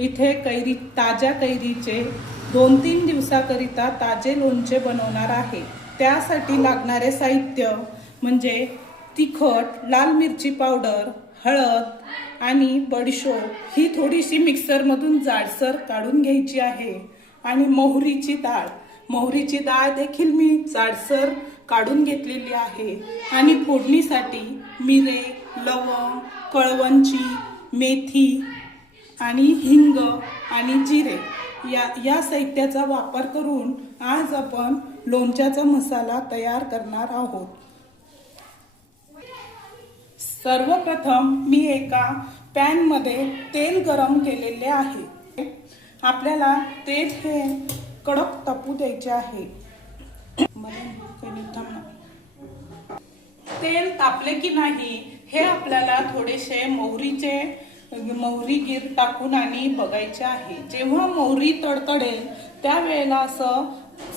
इथे ताज्या कैरीचे 2-3 दिवसाकरिता ताजे लोणचे बनवणार आहे। त्यासाठी लागणारे साहित्य म्हणजे तिखट, लाल मिरची पावडर, हळद आणि बडीशोप ही थोडीशी मिक्सरमधून जाडसर काढून घ्यायची आहे। आणि मोहरीची डाळ देखील मी जाडसर काढून घेतलेली आहे। आणि फोडणीसाठी मिरे, लवंग, कळवंची, मेथी आणि हिंग आणि जिरे या साहित्याचा वापर करून आज आपण लोणच्याचा मसाला तयार करणार आहोत। सर्वप्रथम मी एका पॅन मध्ये तेल गरम केलेले आहे। आपल्याला तेल हे कडक तापू द्यायचे आहे। तेल तापले की नाही हे आपल्याला थोडेसे मोहरी गीर टाकून आणि बघायचे आहे। जेव्हा मोहरी तडतडेल त्यावेळेला असं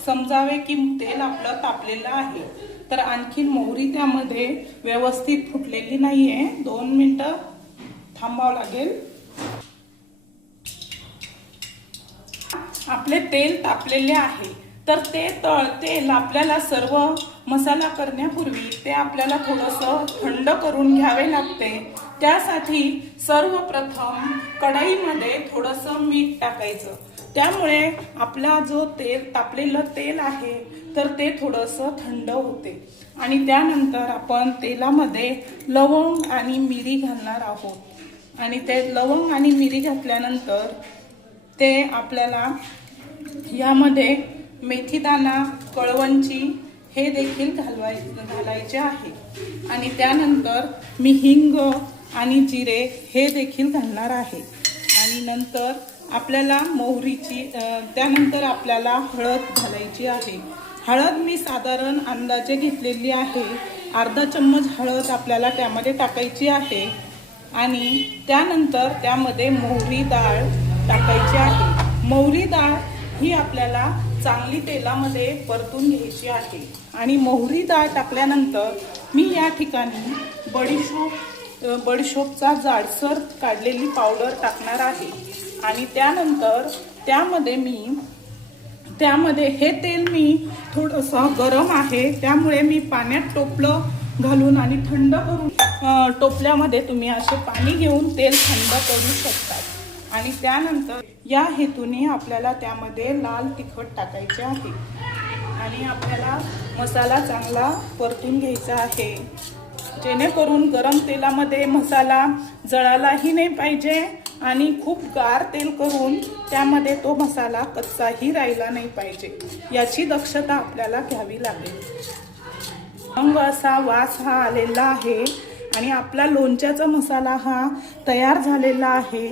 समजावे की तेल आपलं तापलेलं आहे। तर आणखीन मोहरी त्यामध्ये व्यवस्थित फुटलेली नाहीये, 2 मिनिटं थांबावं लागेल। आपले तेल तापलेले आहे, तर तेल आपल्याला सर्व मसाला करण्यापूर्वी ते आपल्याला थोडंसं थंड करून घ्यावे लागते। त्यासाठी सर्वप्रथम कढईमध्ये थोडंसं मीठ टाकायचं। त्यामुळे आपला जो तापलेलं तेल आहे तर ते थोडंसं थंड होते। आणि त्यानंतर आपण तेलामध्ये लवंग आणि मिरी घालणार आहोत। आणि ते लवंग आणि मिरी घातल्यानंतर ते आपल्याला यामध्ये मेथीदाणा, कळवंची हे देखील घालायचे आहे। आणि त्यानंतर मी हिंग आणि जिरे हे देखील घालणार आहे। आणि नंतर आपल्याला त्यानंतर आपल्याला हळद घालायची आहे। हळद मी साधारण अंदाजे घेतलेली आहे। अर्धा चम्मच हळद आपल्याला त्यामध्ये टाकायची आहे। आणि त्यानंतर त्यामध्ये मोहरी डाळ टाकायची आहे। मोहरी डाळ ही आपल्याला चांगली तेलामध्ये परतून घ्यायची आहे। आणि मोहरी डाळ टाकल्यानंतर मी या ठिकाणी बडीशोपचा जाडसर काढलेली पावडर टाकणार आहे। आणि त्यानंतर त्यामध्ये हे तेल मी थोडंसं गरम आहे त्यामुळे मी पाण्यात टोपलं घालून आणि थंड करून टोपल्यामध्ये तुम्ही असे पाणी घेऊन तेल थंड करू शकता। आणि त्यानंतर या हेतूने आपल्याला त्यामध्ये लाल तिखट टाकायचे आहे। आणि आपल्याला मसाला चांगला परतून घ्यायचा आहे, जेणेकरून गरम तेलामध्ये मसाला जळालाही नाही पाहिजे आणि खूप गार तेल करून त्यामध्ये तो मसाला कच्चाही राहिला नाही पाहिजे, याची दक्षता आपल्याला घ्यावी लागेल। मग असा वास हा आलेला आहे आणि आपला लोणच्याचा मसाला हा तयार झालेला आहे।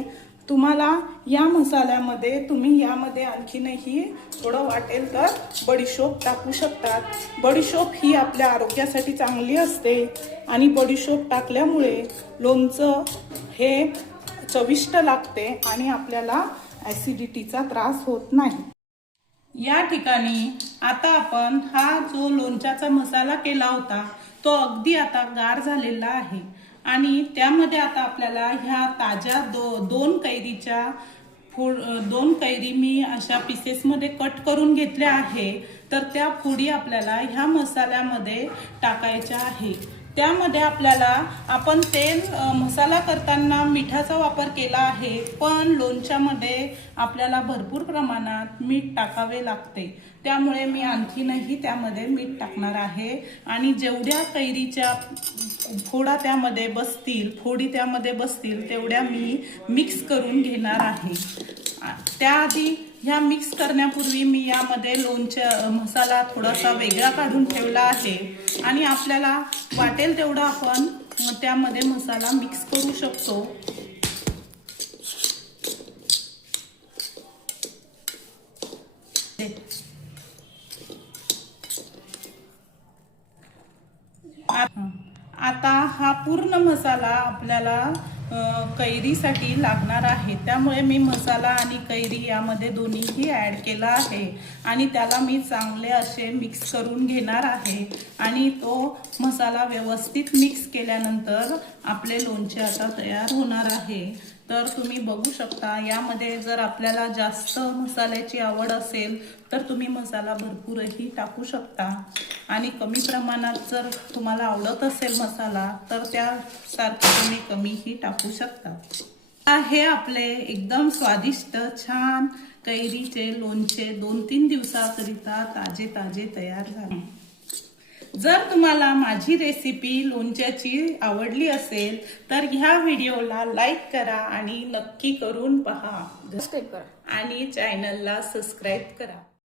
तुम्हाला या मसाल्यामध्ये यामध्ये आणखीनही थोडं वाटेल तर बडीशोप टाकू शकतात। बडीशोप ही आपल्या आरोग्यासाठी चांगली असते आणि बडीशोप टाकल्यामुळे लोणचं हे चविष्ट लागते आणि आपल्याला ॲसिडिटीचा त्रास होत नाही। या ठिकाणी आता आपण हा जो लोणच्याचा मसाला केला होता तो अगदी आता गार झालेला आहे। आणि त्यामध्ये आता आपल्याला ह्या ताज्या दोन कैरी मी अशा पीसेसमध्ये कट करून घेतल्या आहे। तर त्या फोडी आपल्याला ह्या मसाल्यामध्ये टाकायच्या आहे। त्यामध्ये आपण मसाला करताना मिठाचा वापर केला आहे, पण लोणच्यामध्ये आपल्याला भरपूर प्रमाणात मीठ टाकावे लागते। त्यामुळे मी आणखीनही त्यामध्ये मीठ टाकणार आहे। आणि जेवढ्या कैरीच्या फोडी त्यामध्ये बसतील तेवढ्या मी मिक्स करून घेणार आहे। त्याआधी ह्या मिक्स करण्यापूर्वी मी यामध्ये मसाला थोडासा वेगळा काढून ठेवला आहे। आणि आपल्याला वाटेल तेवढा आपण त्यामध्ये मसाला मिक्स करू शकतो। आता हा पूर्ण मसाला आपल्याला कैरीसाठी लागणार आहे। त्यामुळे मी मसाला आणि कैरी यामध्ये दोन्हीही ॲड केला आहे आणि त्याला मी चांगले असे मिक्स करून घेणार आहे। आणि तो मसाला व्यवस्थित मिक्स केल्यानंतर आपले लोणचे आता तयार होणार आहे। तर तुम्ही बघू शकता. यामध्ये जर आपल्याला जास्त मसाल्याची आवड असेल तर तुम्ही मसाला भरपूरही टाकू शकता आणि कमी प्रमाणात जर तुम्हाला आवडत असेल मसाला तर त्यासारखे तुम्ही कमीही टाकू शकता. हे आपले एकदम स्वादिष्ट छान कैरीचे लोणचे 2-3 दिवसाकरिता ताजे ताजे तयार झाले. जर तुम्हाला माझी रेसिपी लोणच्याची आवडली असेल तर ह्या व्हिडिओला लाईक करा आणि नक्की करून पहा सबस्क्राईब करा आणि चॅनलला सबस्क्राईब करा.